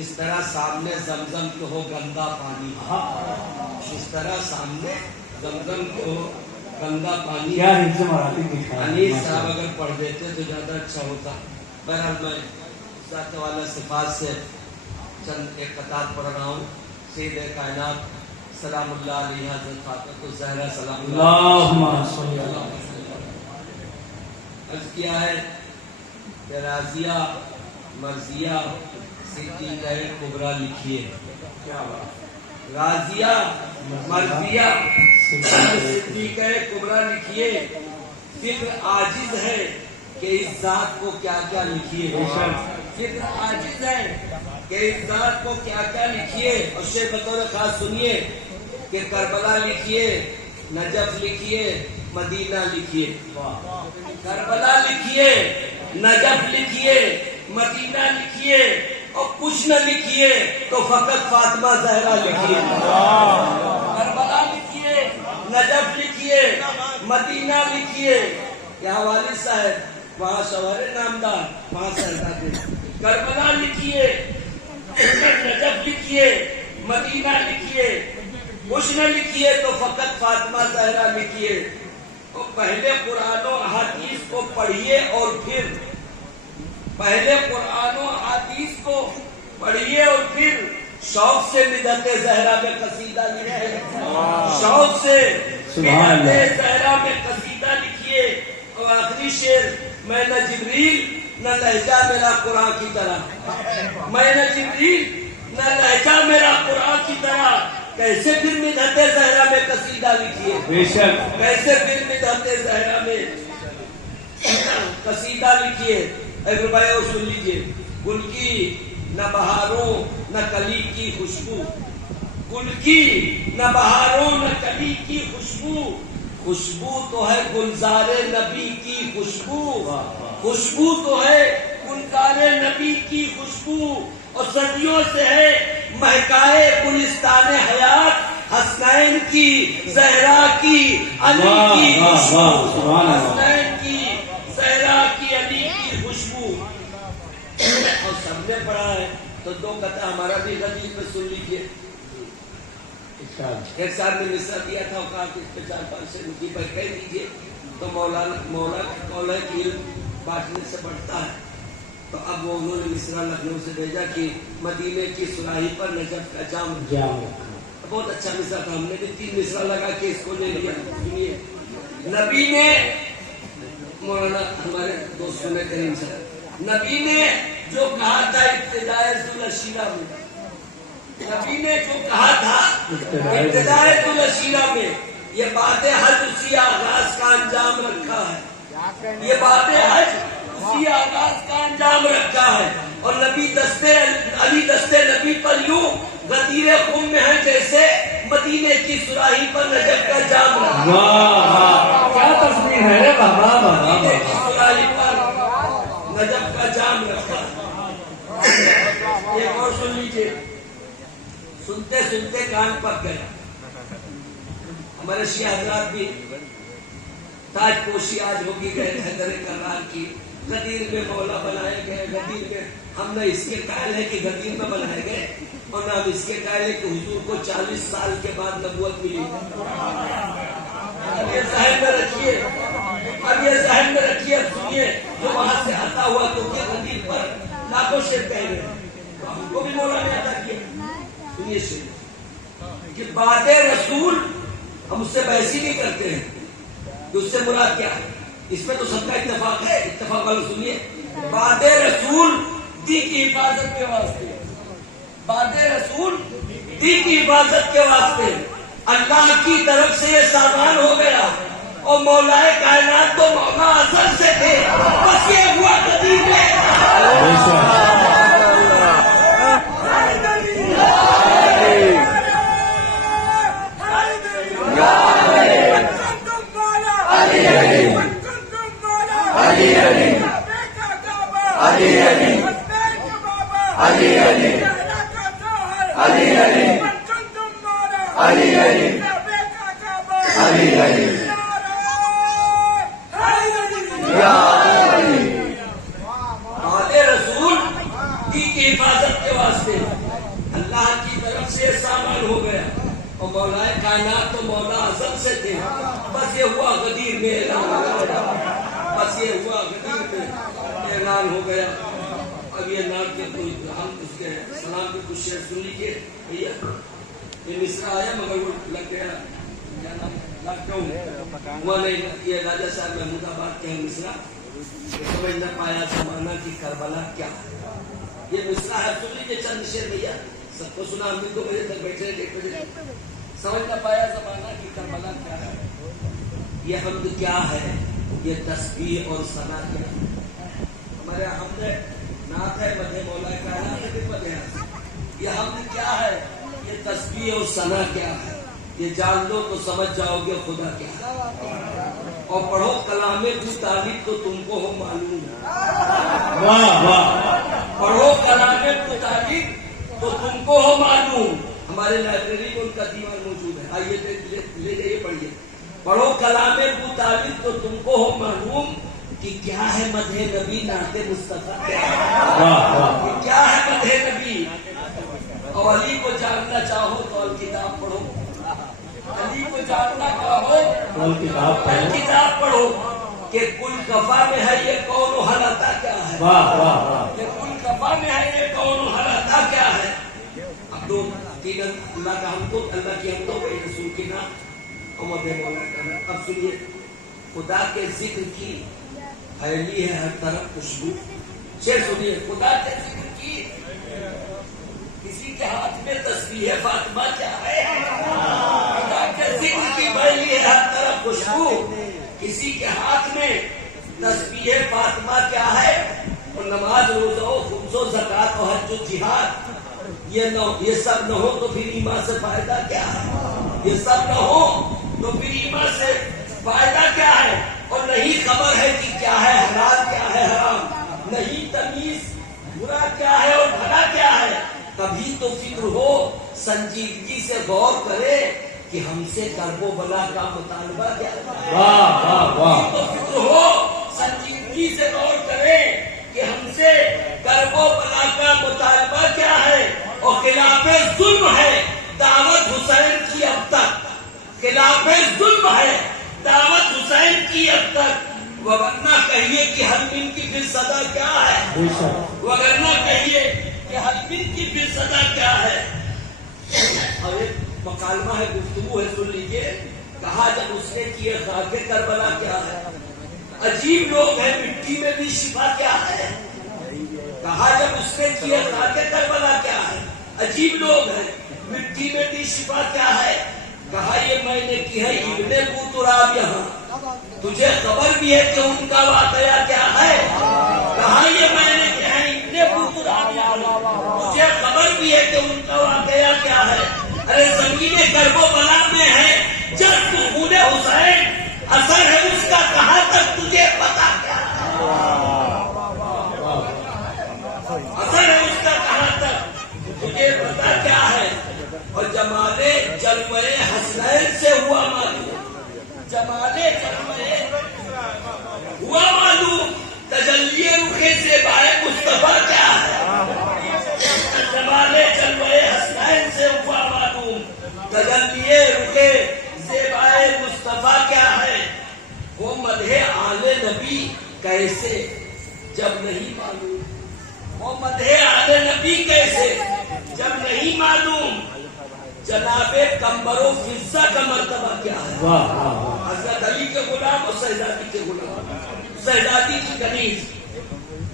جس طرح سامنے زمزم کے ہو گندا پانی، اس طرح سامنے زمزم کے ہو گندا پانی۔ انیس صاحب اگر پڑھ دیتے تو زیادہ اچھا ہوتا۔ بہرحال میں ذات والا صفات سے چند ایک قطعات پڑھ رہا ہوں۔ سید کائنات سلام اللہ علیہ حضرت فاطمہ الزہرا سلام اللہ علیہ عرض کیا ہے کہ راضیہ مرضیہ صدیقہ کبریٰ لکھیے۔ کیا بات! راضیہ مرضیہ صدیقہ کبریٰ لکھیے، فکر عاجز ہے کہ اس ذات کو کیا کیا لکھیے۔ فکر عاجز ہے کہ اس ذات کو کیا کیا لکھیے۔ اور شیخ بطور خاص سنیے کہ کربلا لکھیے، نجف لکھیے، مدینہ لکھیے۔ کربلا لکھیے، نجف لکھیے، مدینہ لکھیے، اور کچھ نہ لکھیے تو فقط فاطمہ زہرا لکھیے۔ کربلا لکھیے، نجف لکھیے، مدینہ لکھیے۔ یہاں والد صاحب وہاں شوہر نامدار وہاں سہتا تھے۔ کربلا لکھیے، نجف لکھیے، مدینہ لکھیے، کچھ نہ لکھیے تو فقط فاطمہ زہرا لکھیے۔ تو پہلے قرآن و حدیث کو پڑھیے اور پھر پہلے قرآن و حدیث کو پڑھیے اور پھر شوق سے مدحت زہرا میں قصیدہ لکھیے۔ شوق سے مدحت زہرا میں قصیدہ لکھیے۔ اور آخری شعر، میں نہ جبریل نہ لہجہ میرا قرآن کی طرح، میں نہ جبریل نہ لہجہ میرا قرآن کی طرح، کیسے پھر مدحت زہرا میں قصیدہ لکھیے۔ کیسے پھر مدحت زہرا میں قصیدہ لکھیے۔ ایک روایت اور سن لیجیے۔ گل کی نہ بہاروں نہ کلی کی خوشبو، گل کی نہ بہاروں نہ کلی کی خوشبو، خوشبو تو ہے گلزار نبی کی خوشبو، خوشبو تو ہے گلزار نبی کی خوشبو، اور صدیوں سے ہے مہکائے گلستان حیات حسنین کی زہرا کی علی کی خوشبو، حسنین کی زہرا کی علی کی خوشبو۔ اور سب نے پڑھا ہے تو دو قطعہ ہمارا بھی غزل پہ سن لیجیے۔ ایک صاحب نے مصرع دیا تھا اور کہا کہ اس پہ 4-5 سے نکی پر کہہ دیجیے، تو مولا کا قول ہے کہ علم بانٹنے سے بڑھتا ہے۔ تو اب وہ انہوں نے مصرع لکھنؤ سے بھیجا کہ مدینے کی سراہی پر نجف کا جام رکھا۔ بہت اچھا مصرع تھا، ہم نے بھی 3 مصرع لگا کے اس کو لے لیا۔ سنیے، نبی نے، مولانا ہمارے دوست نے کریم صاحب، نبی نے جو کہا تھا ابتدائے ذوالشیرہ میں، نبی نے جو کہا تھا ابتدائے ذوالشیرہ میں، یہ بات حج اسی آغاز کا انجام رکھا ہے، یہ بات حج اسی آغاز کا انجام رکھا ہے۔ اور نبی دستے علی دستے نبی پر یوں غدیر خم میں ہے جیسے مدینے کی سراہی پر نجف کا جام رکھا۔ کیا تصویر ہے رے بابا، مدینے کی سراہی پر نجف کا جام رکھا۔ ایک اور سن لیجیے، سنتے سنتے کان پک گیا۔ ہمارے شیعہ حضرات بھی تاج پوشی آج ہوگی گئے حیدر کرار کی، غدیر میں مولا بنائے گئے، غدیر میں ہم نہ اس کے قائل ہے کہ غدیر میں بنائے گئے، اور نہ ہم اس کے قائل ہے کہ حضور کو 40 سال کے بعد نبوت ملی۔ اب یہ ذہن میں رکھیے، اب یہ ذہن میں رکھیے، اب سنیے، جو وہاں سے آتا ہوا تو کہ غدیر پر لاکھوں شعر کہہ رہے ہیں، ہم کو بھی مولا نے عطا کیا۔ سنیے شعر کہ بعد رسول، ہم اس سے بحث ہی نہیں کرتے ہیں کہ اس سے مراد کیا ہے، اس میں تو سب کا اتفاق ہے، اتفاق والا سنیے، بعد رسول دین کی حفاظت کے واسطے، بعد رسول دین کی حفاظت کے واسطے اللہ کی طرف سے یہ سامان ہو گیا، اور مولا کائنات تو مولا ازل سے تھے، بس یہ ہوا غدیر میں۔ رسول کی حفاظت کے واسطے کائنات تو مولا اعظم سے تھے، بس یہ ہوا غدیر میں اعلان ہو گیا، بس یہ ہوا غدیر میں اعلان ہو گیا۔ اب یہ نام کے کوئی ہم اس کے سلام کے کچھ شعر سن لیجیے بھیا۔ یہ مصرع آیا مگر وہ لگ گیا، کیا نام لاک ڈاؤن ہوا نہیں۔ یہ راجہ صاحب محمود آباد کے ہیں مصرع، سمجھ نہ پایا زمانہ کی کربلا کیا ہے۔ یہ مصرع ہے، سن لیجیے چند شعر بھیا، سب کو سنا، ہم بھی 2 بجے تک بیٹھے 1 بجے۔ سمجھ نہ پایا زمانہ کی کربلا کیا ہے، یہ حمد کیا ہے، یہ تسبیح اور ثنا کیا ہے۔ ہمارے حمد نعت ہے، مدح مولا کائنات ہے، مدح ہے۔ یہ حمد کیا ہے، یہ تسبیح اور ثنا کیا ہے، یہ جان لو تو سمجھ جاؤ گے خدا کیا ہے۔ اور پڑھو کلام ابو طالب تو تم کو ہو معلوم، واہ واہ، پڑھو کلام ابو طالب تو تم کو ہو معلوم۔ ہمارے لائبریری میں ان کا دیوان موجود ہے، آئیے لے جائیے پڑھیے۔ پڑھو کلام ابو طالب تو تم کو ہو معلوم کہ کیا ہے مدح نبی نعت مصطفیٰ کیا ہے، کیا ہے مدح نبی۔ اور علی کو جاننا چاہو تو الکتاب پڑھو، علی کو جاننا چاہو تو الکتاب پڑھو کہ کل کفا میں ہے یہ کون و حل عطا کیا ہے، کہ کل کفا میں ہے یہ کون و حل عطا کیا ہے۔ اب دو تین اللہ کا ہم تو، اللہ کی ہم تو رسول کی نام اور مدح مولا کا نام۔ اب سنیے، خدا کے ذکر کی پھیلی ہے ہر طرف خوشبو۔ شعر سنیے، خدا کے ذکر کی، کسی کے ہاتھ میں تسبیح فاطمہ کیا ہے، خدا کے ذکر کی پھیلی ہے ہر طرف خوشبو، کسی کے ہاتھ میں تسبیح فاطمہ کیا ہے۔ اور نماز روزہ و خمس و زکات و حج و جہاد، یہ سب نہ ہو تو پھر ایمان سے فائدہ کیا ہے، یہ سب نہ ہو تو پھر ایمان سے فائدہ کیا ہے۔ اور نہیں خبر ہے کہ کیا ہے حلال کیا ہے حرام، نہیں تمیز برا کیا ہے اور بھلا کیا ہے۔ کبھی تو فکر ہو سنجیدگی سے غور کرے کہ ہم سے کرب و بلا کا مطالبہ کیا ہے، کبھی تو فکر ہو سنجیدگی سے غور کرے کہ ہم سے کرب و بلا کا مطالبہ کیا ہے۔ اور خلاف ظلم ہے دعوت حسین کی اب تک، خلاف ظلم ہے دعوت حسین کی اب تک، وگرنہ کہیے کہ ہر دن کی پھر صدا کیا ہے، وگرنہ کہیے کہ ہر دن کی پھر صدا کیا ہے۔ اور ایک مکالمہ ہے، گفتگو ہے، سن لیجیے۔ کہا جب اس نے کیے خاک کربلا کیا ہے، عجیب لوگ ہیں مٹی میں بھی شفا کیا ہے۔ کہا جب اس نے کیے خاک کربلا کیا ہے، عجیب لوگ ہیں مٹی میں بھی شفا کیا ہے۔ کہا یہ میں نے کی ہے ابن ابو تراب یہاں، تجھے خبر بھی ہے کہ ان کا واقعہ کیا ہے۔ کہا یہ میں نے کی ہے ابن ابو تراب یہاں، تجھے خبر بھی ہے کہ ان کا واقعہ کیا ہے۔ ارے زمین کرب و بلا میں ہے جب خون حسین، اثر ہے اس کا کہاں تک تجھے پتا کیا ہے، اثر ہے اس کا کہاں تک تجھے پتا کیا ہے۔ اور جمال جلوہ حسنین سے ہوا معلوم، جمال جلوہ ہوا معلوم، تجلی رخ زیبائے مصطفیٰ کیا ہے، جمال جلوہ حسنین سے ہوا معلوم، تجلی رخ زیبائے مصطفیٰ کیا ہے۔ وہ مدح آل نبی کیسے جب نہیں معلوم، وہ مدح آل نبی کیسے جب نہیں معلوم، جناب قمبر و فضہ کا مرتبہ کیا ہے۔ حضرت علی کے غلام اور شہزادی کے غلام، شہزادی کی کنیز،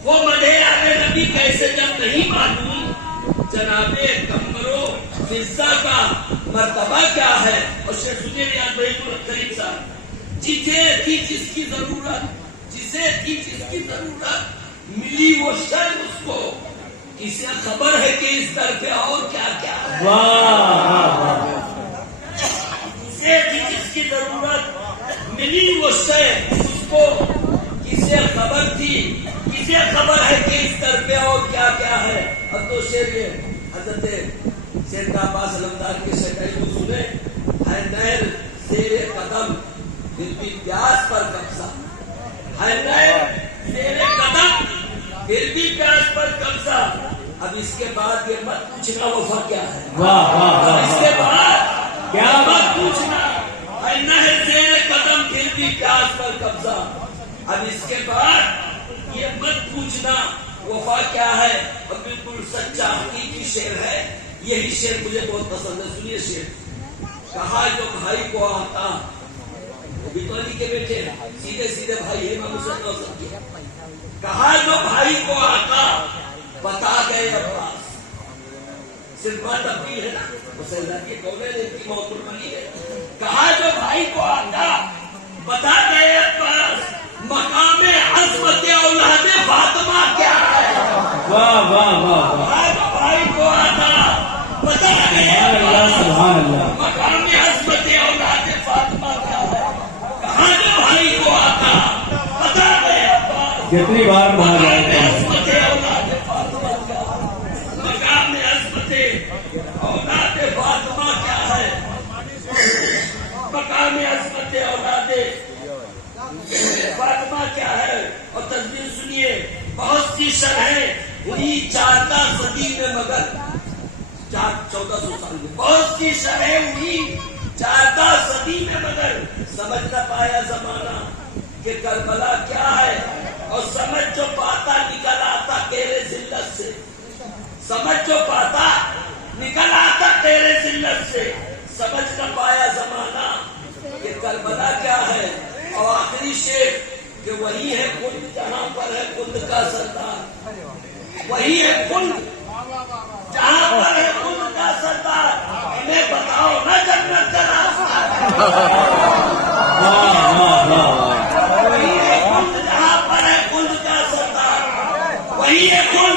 وہ مدح آل نبی کیسے جب نہیں معلوم، جناب قمبر و فضہ کا مرتبہ کیا ہے۔ اور شیخ سنیے ریاض بھائی کریم صاحب، جسے تھی جس کی ضرورت، جسے تھی جس کی ضرورت، ملی وہ شے اس کو، کسے خبر ہے کہ اس در پہ اور کیا کیا ہے۔ جسے تھی جس کی ضرورت، ملی وہ شے اس کو، کسے خبر تھی، کسے خبر ہے کہ اس در پہ اور کیا کیا ہے۔ اب تو شعر یہ حضرت سید عباس علمدار کے شعر کو سنے، ہے نہر زیر قدم پھر بھی پیاس پر قبضہ، ہے نہر زیر قدم پھر بھی پیاس پر قبضہ۔ اب اس کے بعد یہ مت پوچھنا وفا کیا ہے، اب اس کے بعد کیا مت نہ ہے زیر قدم پھر بھی پیاس پر قبضہ. اب اس کے بعد یہ مت پوچھنا وفا کیا ہے، اور بالکل سچا حقیقی شعر ہے. یہی شعر مجھے بہت پسند ہے. سنیے شعر. کہا جو بھائی کو آتا، وہ بھی تو علی کے بیٹے ہیں، سیدھے سیدھے بھائی ہے امام حسین اور سب کے. کہا جو بھائی کو آتا بتا گئے عباس. صرف بات اپنی ہے نا، مسلح کی قول ہے لیکن موت المنی ہے. کہا جو بھائی کو آتا بتا گئے عباس، مقام عظمت اولاد فاطمہ کیا ہے. واہ واہ واہ واہ. کہا جو بھائی کو آتا بتا گئے عباس، سبحان اللہ. مقام عظمت اولاد فاطمہ کیا ہے. کہا جو بھائی کو آتا بتا گئے عباس، جتنی بار کہا جائے مقام عظمت اولاد فاطمہ کیا ہے. مقام عظمت اولاد فاطمہ کیا ہے. مقام عظمت اولاد فاطمہ کیا ہے. اور تصویر سنیے. بہت سی شرحیں ہوئی 14 صدی میں، مگر 1400 سال میں بہت سی شرحیں ہوئی 14 صدی میں، مگر سمجھ نہ پایا زمانہ کہ کربلا کیا ہے. اور سمجھ جو پاتا نکل آتا تیرے ذلت سے. سمجھ جو پاتا نکل آتا تیرے ذلت سے. سمجھ نہ پایا زمانہ کہ کربلا کیا ہے. اور آخری شعر کہ وہی ہے کل جہاں پر ہے خود کا سردار. وہی ہے کل جہاں پر ہے خود کا سردار. ہمیں بتاؤ نہ جنت کا راستہ. وہی ہے کل جہاں پر ہے خود کا سردار. وہی ہے کل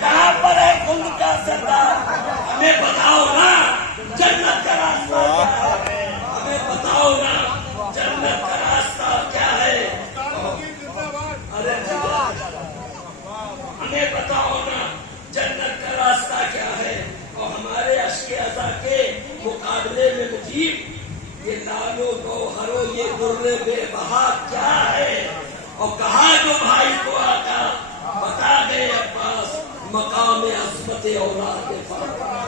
جہاں پر ہے خود کا سردار. ہمیں بتاؤ نا جنت کا راستہ کیا ہے. ہمیں بتاؤ نا جنت کا راستہ کیا ہے. ہمیں بتاؤ نا جنت کا راستہ کیا ہے. اور ہمارے اشک ازا کے مقابلے میں مجیب یہ لالو گوہرو یہ در بے بہا کیا ہے. اور کہا جو بھائی کو آتا بتا گئے عباس، مقام عظمت اولاد فاطمہ.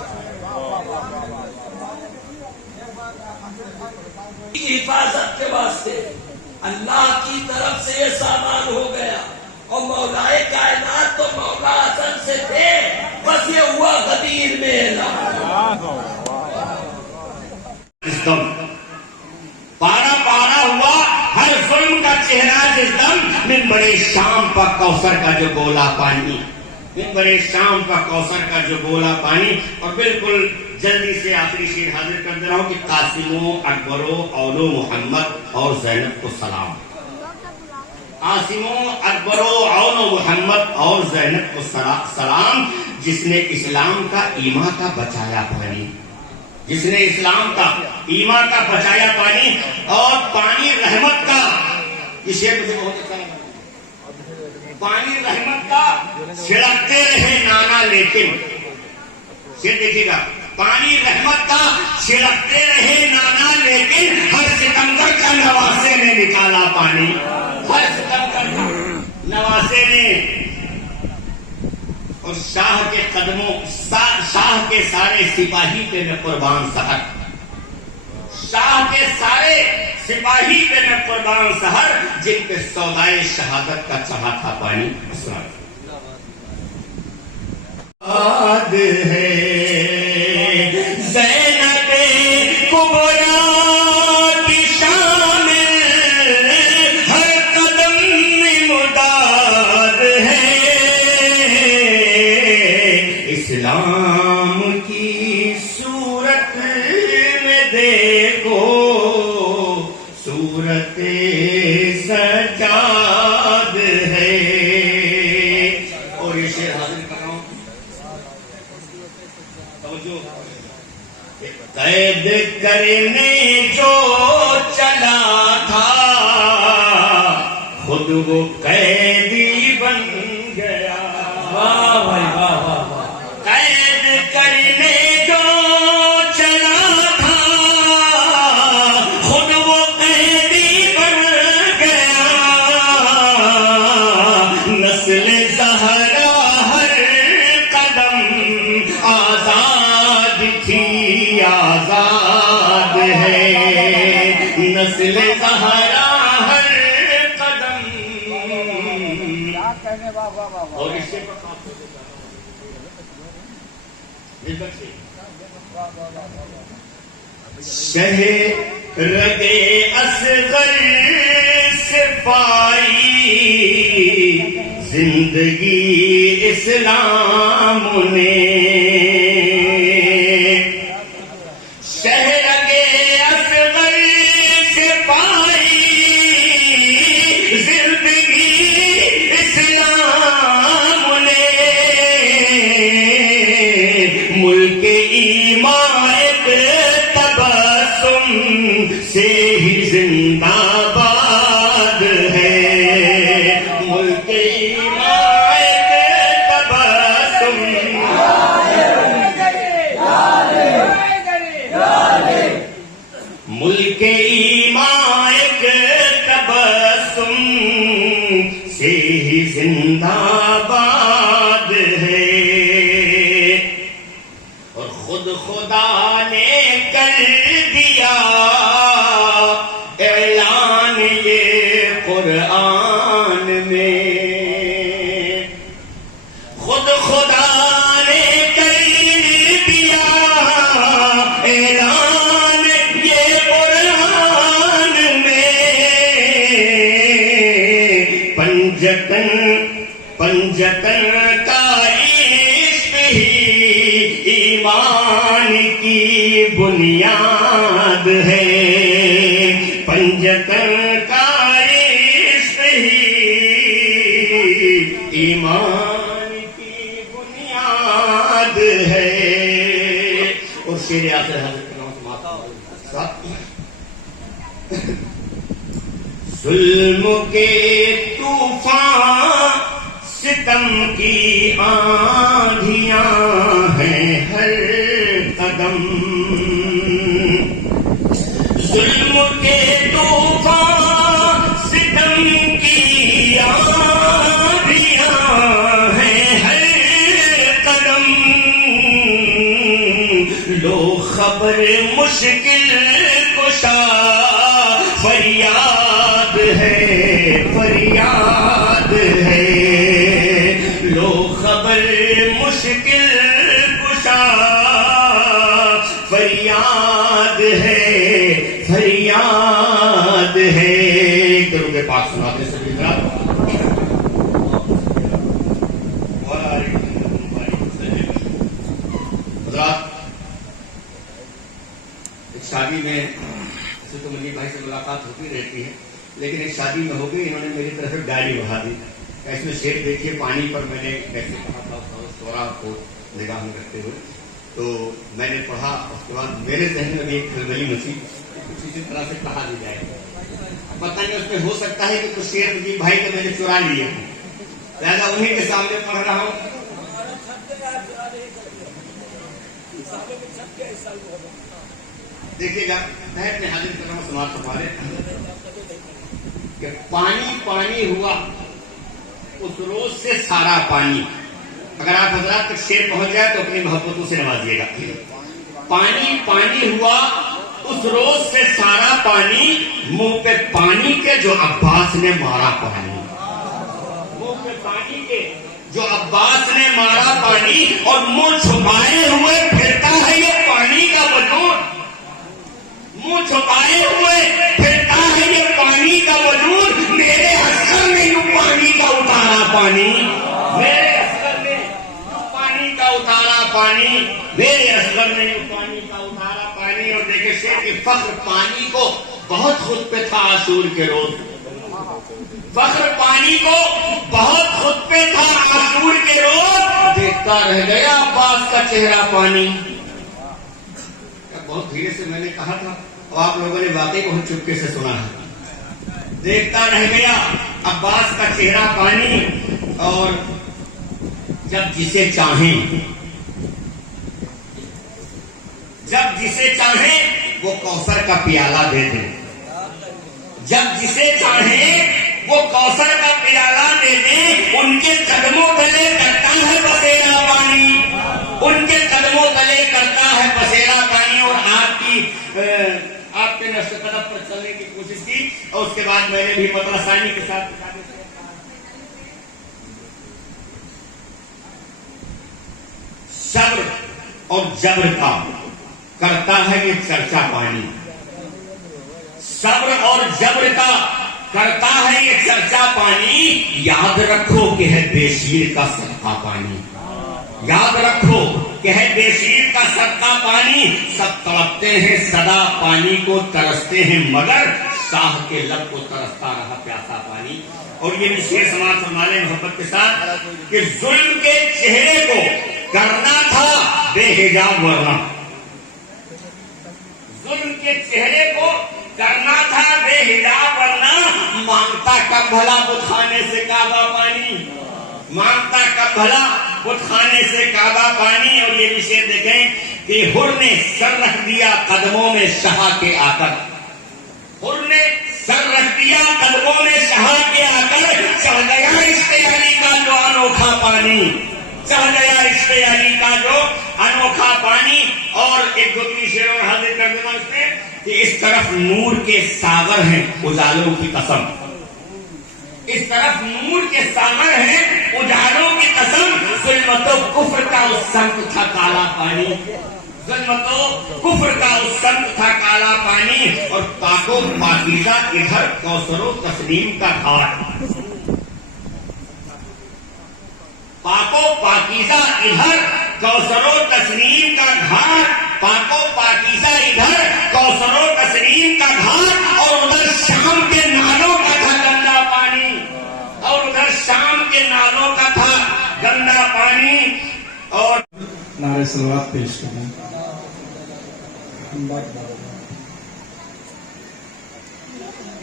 حفاظت کے واسطے اللہ کی طرف سے یہ سامان ہو گیا. اور مولائے کائنات تو مولا حسن سے تھے، بس یہ ہوا غدیر میں اس دم پارا پارا ہوا ہر ظلم کا چہرہ جس دم. منبر شام پر کوثر کا جو بولا پانی، منبر شام پر کوثر کا جو بولا پانی. اور بالکل جلدی سے آخری شعر حاضر کر دے رہا ہوں کہ قاسمو اکبرو اولو محمد اور زینب کو سلام. قاسمو اکبرو اولو محمد اور زینب کو سلام. جس نے اسلام کا ایمان کا بچایا پانی، جس نے اسلام کا ایمان کا بچایا پانی. اور پانی رحمت کا، یہ شعر مجھے بہت اچھا لگا. پانی رحمت کا چھڑکتے رہے نانا لیکن، شعر دیکھیے گا. پانی رحمت کا چھڑکتے رہے نانا لیکن، ہر ستمگر کا نواسے نے نکالا پانی. ہر ستمگر کا نواسے نے. اور شاہ کے قدموں، شاہ کے سارے سپاہی پہ میں قربان سحر. شاہ کے سارے سپاہی پہ میں قربان سحر، جن پہ سودائے شہادت کا چڑھا تھا پانی. یاد ہے زینب کبریٰ کی شان، ہر قدم مداد ہے. اسلام کی صورت میں دیکھو صورت سجاد ہے. اور یہ شعر حاضر کر رہا ہوں، قید کرنے جو چلا تھا خود وہ قیدی بن گیا. واہ بھائی واہ واہ واہ. قید کرنے جو چلا تھا خود وہ قیدی بن گیا. نسل زہرا ہر قدم آزاد تھی، آزاد ہے. شہ رگے اصغر سے پائی زندگی اسلام نے، شہ رگے اصغر سے پائی زندگی اسلام نے، ملک ایمان تبسم سے ہی زندہ باد ہے، ملک ایمان تبسم، ملک ایمان تبسم سے ہی زندہ باد ہے، اور خود خدا نے کر دیا اعلان یہ قرآن میں، خود خدا نے کر دیا اعلان یہ قرآن میں، پنجتن کا عشق ہی ایمان کی بنیاد ہے، پنجتن کا عشق ہی ایمان کی بنیاد ہے، اور شیر آخر حضرت ظلم کے طوفان ستم کی آندھیاں ہیں ہر قدم، ظلم کے طوفان ستم کی آندھیاں ہیں ہر قدم، لو خبر مشکل کشا فریاد ہے، فریاد ہے، لو خبر مشکل کشا فریاد ہے، فریاد ہے، درود پاک سناتے سبھی حضرات، ایک شادی میں تو منی بھائی سے ملاقات ہوتی رہتی ہے، لیکن ایک شادی میں ہو گئی، انہوں نے میری طرف ڈائری بڑھا دی، اس میں شعر دیکھیے پانی پر، میں نے کیسے کہا تھا اس دورہ کو نگاہ میں رکھتے ہوئے، تو میں نے پڑھا، اس کے بعد میرے ذہن میں بھی ایک کھلبلی مچی، اسی طرح سے کہا دی جائے، پتہ نہیں اس میں ہو سکتا ہے کہ کچھ شعر مجھے بھائی کے میں نے چرا لیے ہیں، لہٰذا انہیں کے سامنے پڑھ رہا ہوں۔ دیکھیے گا تحت میں حاضر کر رہا ہوں سماعت فرمائے کہ پانی پانی ہوا اس روز سے سارا پانی، اگر آپ حضرات تک شعر پہنچ جائے تو اپنی محبتوں سے نوازیے گا، پانی پانی ہوا اس روز سے سارا پانی، منہ پہ پانی کے جو عباس نے مارا پانی، منہ پہ پانی کے جو عباس نے مارا پانی، اور منہ چھپائے ہوئے پھرتا ہے یہ پانی کا وجود، منہ چھپائے ہوئے پھرتا ہے یہ پانی کا وجود، میرے اثر میں یوں پانی کا اتارا پانی، میرے اثر میں یوں پانی کا اتارا پانی، میرے اثر میں یوں پانی کا اتارا پانی، اور دیکھیں شعر کی فخر پانی کو بہت خود پہ تھا عاشور کے روز، فخر پانی کو بہت خود پہ تھا عاشور کے روز، دیکھتا رہ گیا عباس کا چہرہ پانی، بہت دھیرے سے میں نے کہا تھا، اور آپ لوگوں نے واقعی بہت چپکے سے سنا ہے، دیکھتا رہ گیا عباس کا چہرہ پانی، اور جب جسے چاہیں وہ کوثر کا پیالہ دے دیں، جب جسے چاہیں وہ کوثر کا پیالہ دے دیں، ان کے قدموں تلے کرتا ہے بسیرا پانی، ان کے قدموں تلے کرتا ہے بسیرا پانی، اور آپ کے نقش قدم پر چلنے کی کوشش کی، اور اس کے بعد میں نے بھی مطلع ثانی کے ساتھ صبر اور جبر کا کرتا ہے یہ چرچا پانی، صبر اور جبر کا کرتا ہے یہ چرچا پانی، یاد رکھو کہ ہے بے شیر کا صدقہ پانی، یاد رکھو کہ ہے بے شیر کا صدقہ پانی، سب تڑپتے ہیں سدا پانی کو، ترستے ہیں مگر شاہ کے لب کو ترستا رہا پیاسا پانی۔ اور یہ بھی شعر سماعت فرما لیں محبت کے ساتھ کہ ظلم کے چہرے کو کرنا تھا بے حجاب ورنہ، ظلم کے چہرے کو کرنا تھا بے حجاب ورنہ، مانگتا کب بھلا بت خانے سے کعبہ پانی، مانگتا کب بھلا بت خانے سے کعبہ پانی۔ اور یہ بھی شعر دیکھیں کہ حر نے سر رکھ دیا قدموں میں شاہ کے آ کر، حر نے سر رکھ دیا قدموں میں شاہ کے آ کر، چڑھ گیا عشق علی کا جو انوکھا پانی، چڑھ گیا عشق علی کا جو انوکھا پانی۔ اور ایک دوسری شعر اور حاضر کر دینا اس میں کہ اس طرف نور کے ساغر ہیں اجالوں کی قسم، اس طرف نور کے ساغر ہیں اجالوں کی قسم، ظلمت و کفر کا اس سمت تھا کالا پانی، ظلمت و کفر کا اس سمت تھا کالا پانی۔ اور پاک و پاکیزہ ادھر کوثر و تسنیم کا گھاٹ، پاک و پاکیزہ ادھر کوثر و تسنیم کا گھاٹ، پاک و پاکیزہ ادھر کوثر و تسنیم کا گھاٹ، اور ادھر شام کے نالوں کا تھا گندا پانی، اور ادھر شام کے نالوں کا تھا گندا پانی۔ اور نعرہ صلوات پیش کریں۔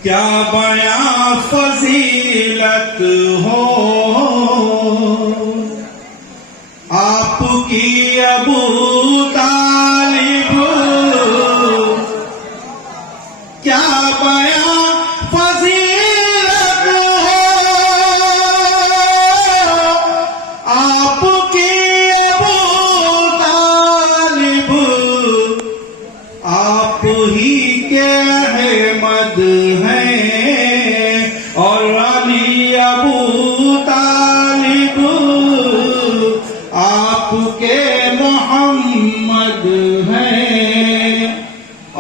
کیا بیاں فضیلت ہو آپ کی ابو طالب، کیا بیاں فضیلت ہو آپ کی ابو طالب، آپ ہی کے احمد ہیں اور علی ابو طالب، آپ کے محمد ہیں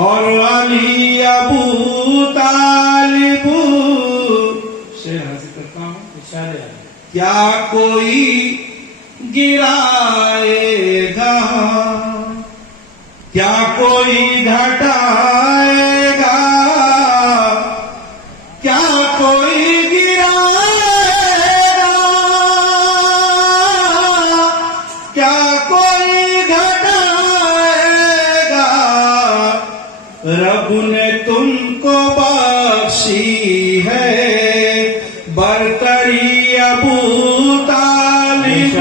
اور علی ابو طالب۔ شعر حاصل کرتا ہوں، کیا کوئی گرائے گا، کیا کوئی گھٹائے گا، کیا کوئی گرائے گا، کیا کوئی گھٹائے گا، رب نے تم کو بخشی ہے برتری ابو طالب،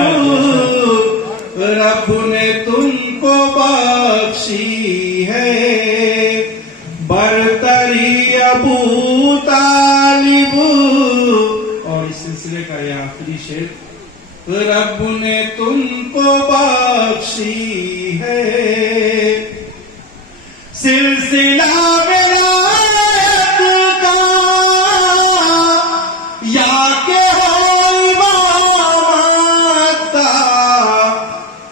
رب نے تم کو بخشی ہے برتری ابو طالب۔ اور اس سلسلے کا یہ آخری شعر، رب نے تم کو بخشی ہے سلسلہ ولایت کا، یا کہ ہو امامت کا،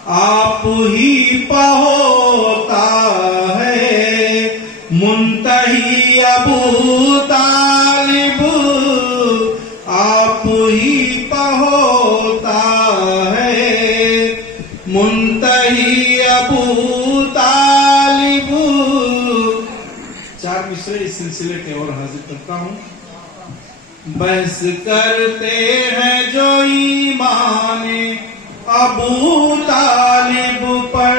آپ ہی پہ ہوتا ہے منتہی ابو طالب، آپ ہی پہ ہوتا ہے منتہی ابو طالب۔ چار مصرے اس سلسلے کے اور حاضر کرتا ہوں۔ بحث کرتے ہیں جو ایمان ابو طالب پر،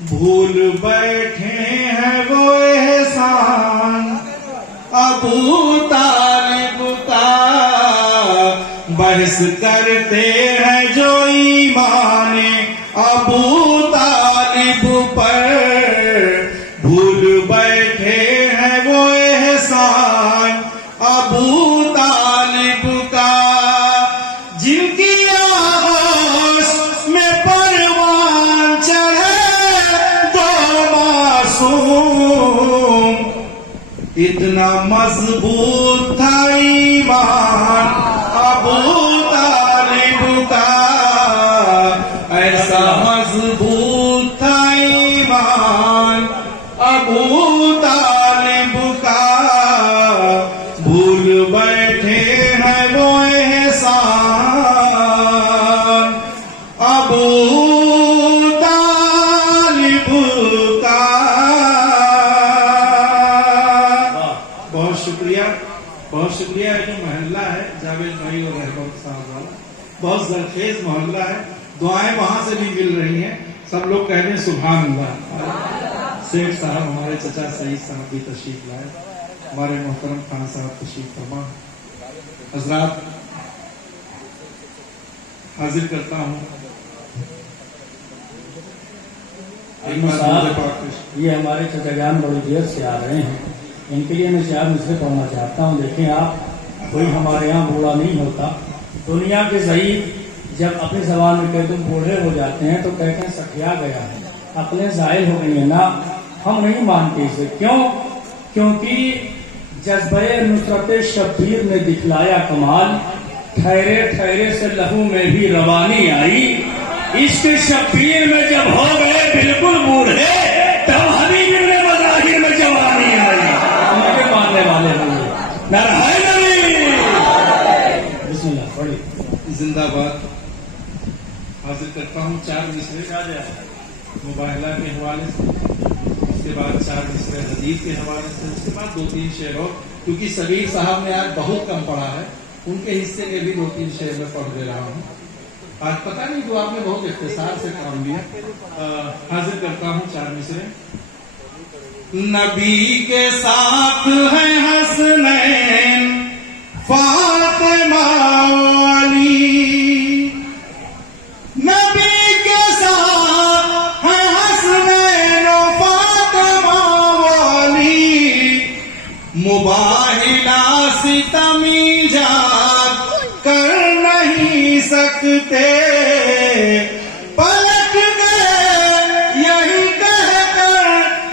بھول بیٹھے ہیں وہ احسان ابو طالب کا، بحث کرتے ہیں جو ایمان ابو طالب پر، بھول بیٹھے ہیں وہ احسان ابو طالب کا، جن کی آواز میں پروان چڑھے دو معصوم، اتنا مضبوط تھا ایمان ابو طالب کا، خیز محلہ ہے, دعائیں وہاں سے بھی مل رہی ہیں. سب لوگ کہہ رہے ہیں سبحان اللہ. سیٹھ صاحب ہمارے چچا سعید صاحب بھی تشریف لائے, ہمارے محترم خان صاحب تشریف فرما. حضرات حاضر کرتا ہوں صاحب, یہ ہمارے چچا جان بڑی دیر سے آ رہے ہیں, ان کے لیے میں 4 مصرے پڑھنا چاہتا ہوں. دیکھیں آپ, کوئی ہمارے یہاں بوڑھا نہیں ہوتا. دنیا کے ضعیف جب اپنی زبان میں کہتے ہیں بوڑھے ہو جاتے ہیں تو کہتے ہیں سکھیا گیا ہے, عقلیں زائل ہو گئی ہیں. نہ, ہم نہیں مانتے اسے. کیوں؟ کیونکہ جذبہ نصرت شبیر نے دکھلایا کمال, ٹھہرے ٹھہرے سے لہو میں بھی روانی آئی. عشق شبیر میں جب ہو گئے بالکل بوڑھے, تب حبیب نے مظاہر میں جوانی آئی. ہمارے ماننے والے ہوں گے. بسم اللہ پڑھی. زندہ باد. حاضر کرتا ہوں 4 مصرے مباہلہ کے حوالے سے, اس کے بعد 4 مصرے حدیث کے حوالے سے, اس کے بعد 2-3 شعر اور, کیونکہ سبیر صاحب نے آج بہت کم پڑھا ہے, ان کے حصے میں بھی 2-3 شعر میں پڑھ دے رہا ہوں. آج پتہ نہیں جو آپ نے بہت اختصار سے کام لیا. حاضر کرتا ہوں 4 مصرے. نبی کے ساتھ ہیں حسنین فاطمہ علی, نبی کے ساتھ ہیں حسنین و فاطمہ علی, مباہلہ ستمی جات کر نہیں سکتے, پلٹ گئے یہی کہہ کر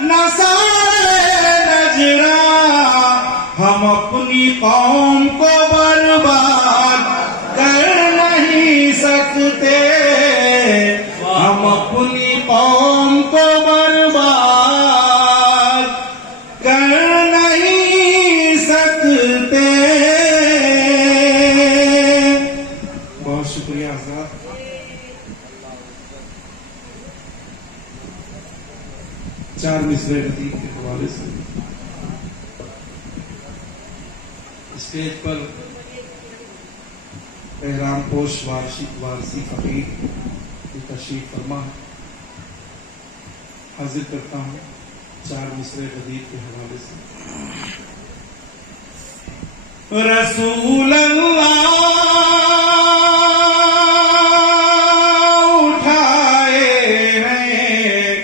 نصارے نجران, ہم اپنی قوم کو برباد کر نہیں سکتے, ہم اپنی قوم کو برباد کر نہیں سکتے. بہت شکریہ حضرات. چار مصرے حدیث کے حوالے سے اسٹیج پر احرام پوش وارسی فقیر کی تشریف فرما. حاضر کرتا ہوں 4 مصرے حدیث کے حوالے سے. رسول اللہ اٹھائے ہیں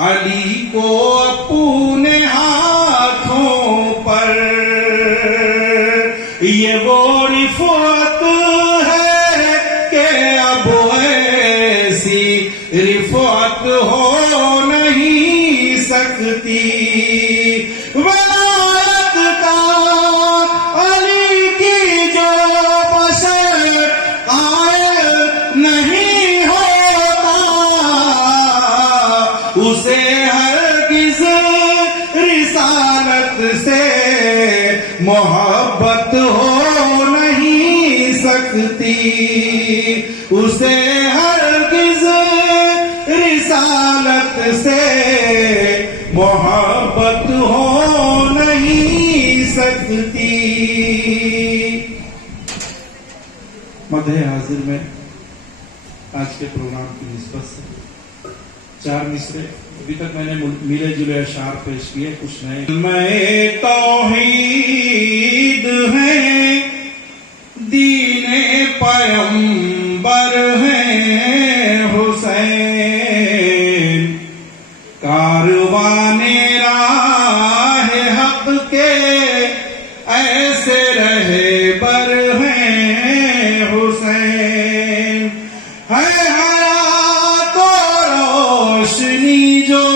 علی کو اپنے ہاتھوں پر, یہ وہ رفعت ہے کہ اب ایسی رفعت ہو نہیں سکتی. ولایت کا علی کی جو بشر قائل نہیں ہوتا, اسے ہرگز رسالت سے محبت ہو نہیں سکتی, اسے ہرگز رسالت سے محبت ہو نہیں سکتی. مدح حاضر میں آج کے پروگرام کی نسبت سے 4 مصرے. ابھی تک میں نے ملے جلے اشعار پیش کیے, کچھ نئے. میں توحید ہیں دین پیمبر ہیں حسین, کاروان راہ حق کے ایسے رہبر ہیں حسین. ہے حیات و روشنی جو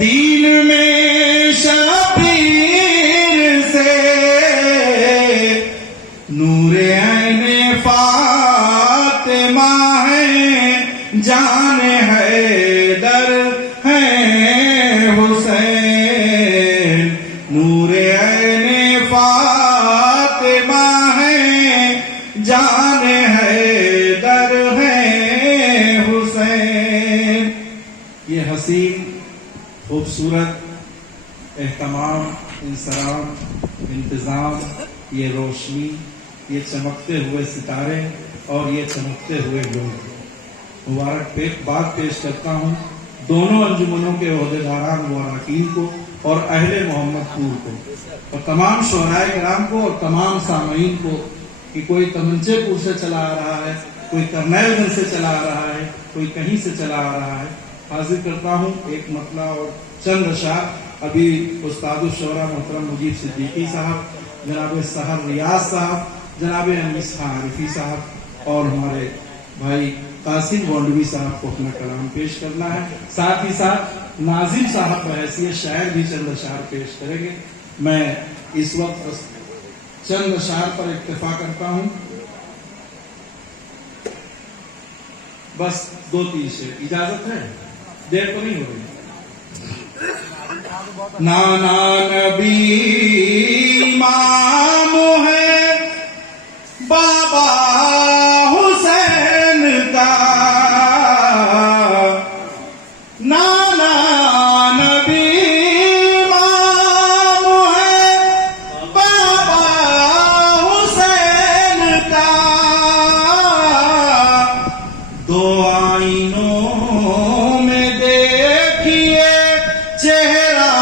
دین میں شبیر سے, نور عین فاطمہ ہے جان حیدر ہیں حسین, نور عین فاطمہ ہے جان حیدر ہیں حسین. یہ حسین خوبصورت اہتمام, انصراف, انتظام, یہ روشنی, یہ چمکتے ہوئے ستارے اور یہ چمکتے ہوئے لوگ. مبارک بات پیش کرتا ہوں دونوں انجمنوں کے عہدیداران و اراکین کو اور اہل محمد پور کو اور تمام شعراء کرام کو اور تمام سامعین کو کہ کوئی تمنچے پور سے چلا آ رہا ہے, کوئی کرنیل گنج سے چلا آ رہا ہے, کوئی کہیں سے چلا آ رہا ہے. حاضر کرتا ہوں ایک مطلع اور چند اشعار. ابھی استاد الشعراء محترم مجید صدیقی صاحب, جناب سحر ریاض صاحب, جناب انیس خان عارفی صاحب اور ہمارے بھائی قاسم گونڈوی صاحب کو اپنا کلام پیش کرنا ہے. ساتھ ہی ساتھ ناظم صاحب بحیثیت شاعر بھی چند اشعار پیش کریں گے. میں اس وقت چند اشعار پر اکتفا کرتا ہوں, بس 2-3 شعر. اجازت ہے؟ دیر تو نہیں ہو رہی؟ نانا نبی امام ہے بابا حسین کا, نانا نبی امام ہے بابا حسین کا, دو آئینوں میں دیکھیے چہرہ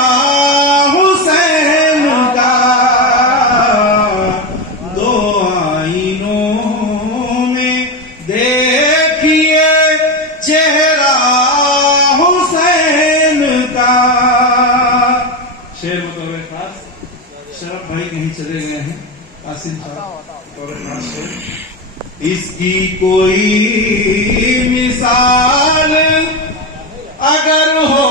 حسین کا, دو آئینوں میں دیکھیے چہرہ حسین کا. شعر بطور خاص شرف بھائی کہیں چلے گئے ہیں, قاسم صاحب بطور خاص شعر. اس کی کوئی مثال اگر ہو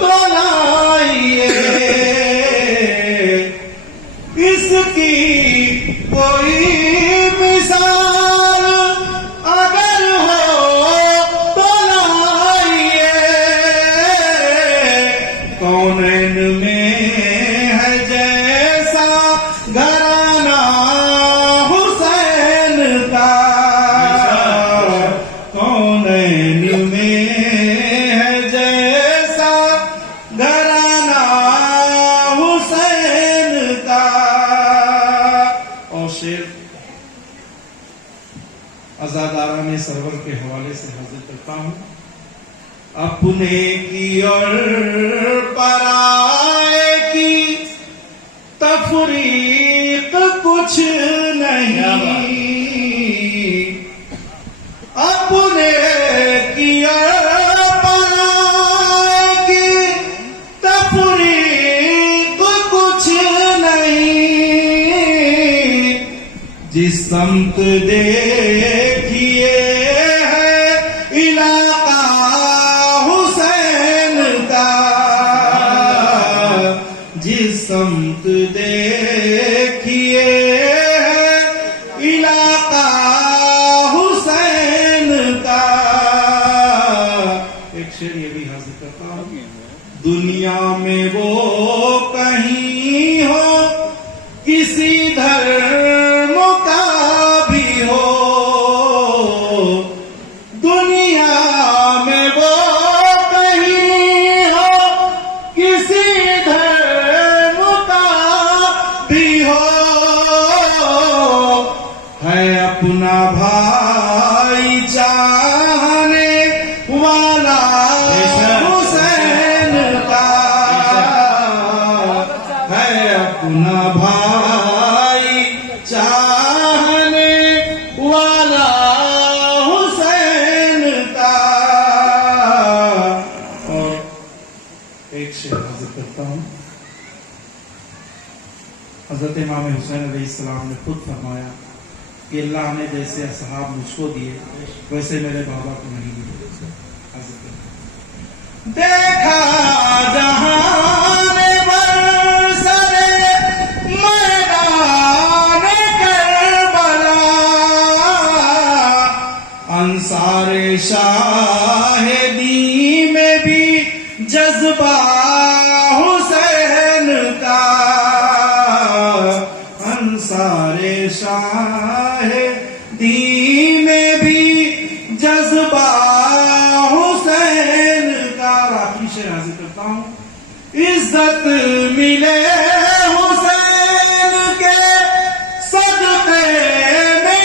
تو لائیے, اس کی کوئی مثال اگر ہو تو لائیے, کونین میں ہے جیسا گھرانہ حسین کا, کونین میں ہے جیسا گھرانہ حسین کا. اور شعر عزاداران سرور کے حوالے سے حاضر کرتا ہوں. اپنے کی اور پرائے کی تفریق کچھ نہیں, اپنے کی اور پرائے کی تفریق کچھ نہیں, جس سمت دیکھیے ہے علاقہ حسین کا, جس سمت دیکھیے ہے علاقہ حسین کا. ایک شعر یہ بھی حاضر کرتا ہوں. دنیا میں وہ کہیں ہو کسی دھرم کا بھی ہو, دنیا میں وہ کہیں ہو کسی دھرم کا بھی ہو, ہے اپنا بھائی چاہنے والا حسین کا, ہے اپنا بھائی چاہنے والا حسین کا. اور ایک شعر حاضر کرتا ہوں. حضرت امام حسین علیہ السلام نے خود فرمایا کہ اللہ نے جیسے اصحاب مجھ کو دیے ویسے میرے بابا کو نہیں دیے. دیکھا جہان برسر میدان کربلا, انصار شاہدی میں بھی جذبہ حسین کا, انصار شاہدی میں بھی جذبہ حسین کا. آخری شعر حاضر کرتا ہوں. عزت ملے حسین کے صدقے میں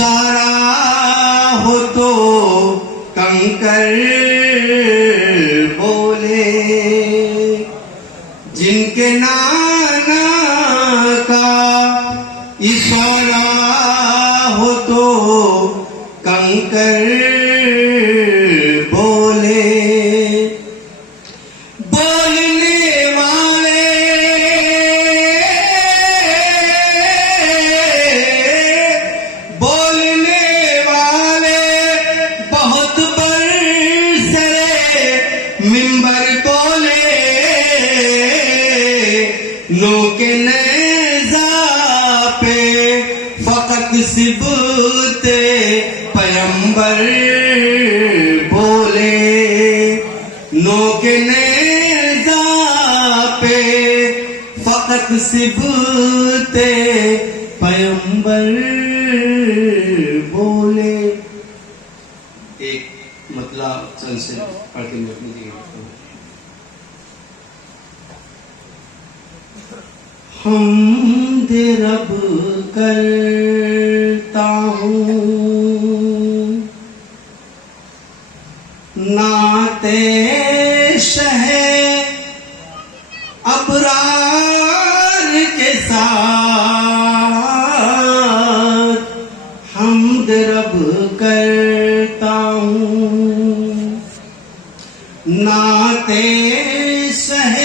اشارہ ہو تو کنکر بولے، جن کے نانا کا اشارہ ہو تو کنکر بولے، ممبر بولے، نو کے نیزہ پہ فقط صبت پیمبر بولے، نو کے نیزہ پہ فقط صبت پیمبر بولے۔ ایک مطلب چند سے پڑھ کے میں اپنی جگہ رکھتا ہوں۔ حمد رب کرتا ہوں، نعت شہ ابرار کے ساتھ، حمد رب کرتا ہوں، نعت شہ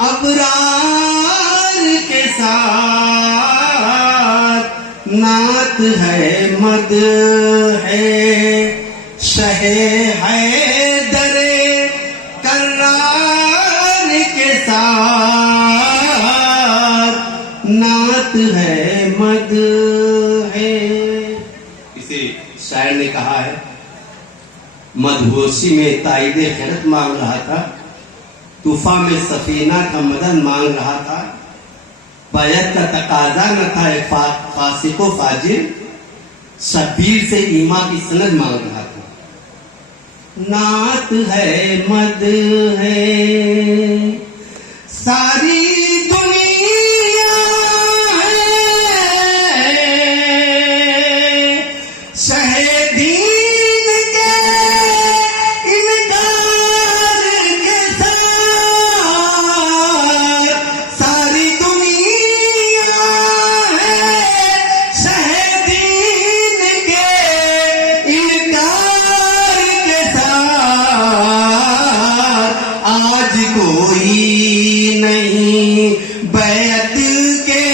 ابرار کے ساتھ، نعت ہے مد ہے شہ حیدر کرار کے ساتھ، نعت ہے مد ہے۔ اسے شاعر نے کہا ہے، مدہوشی میں تائید خیرت مانگ رہا تھا، طوفان میں سفینہ کا مدد مانگ رہا تھا، بیعت کا تقاضا نہ تھا ایک فاسق و فاجر، شبیر سے ایمان کی سند مانگ رہا تھا۔ نعت ہے مد ہے ساری دنیا ہے، شہدین کے انکار کے ساتھ، ساری دنیا ہے شہدین کے انکار کے ساتھ، آج کوئی نہیں بیعت کے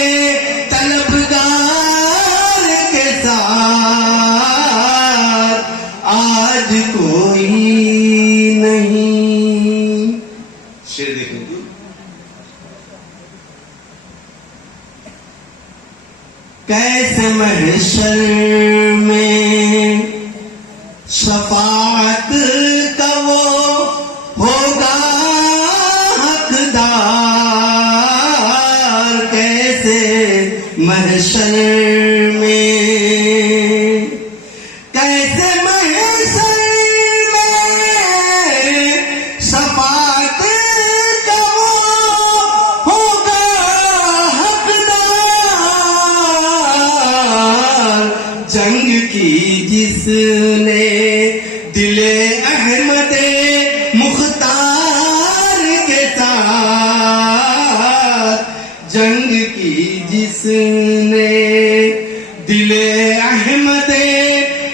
طلبگار کے ساتھ، آج کوئی نہیں۔ شعر دیکھیں گے، کیسے محشر میں شفاعت کا وہ ہوگا حقدار، کیسے محشر میں، کیسے محشر میں شفاعت کا وہ ہوگا حقدار، جنگ کی جس نے دل احمد مختار کے ساتھ، جنگ کی جس نے دل احمد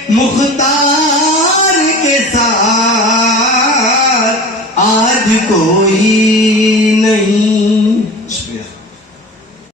مختار کے ساتھ، آج کوئی نہیں۔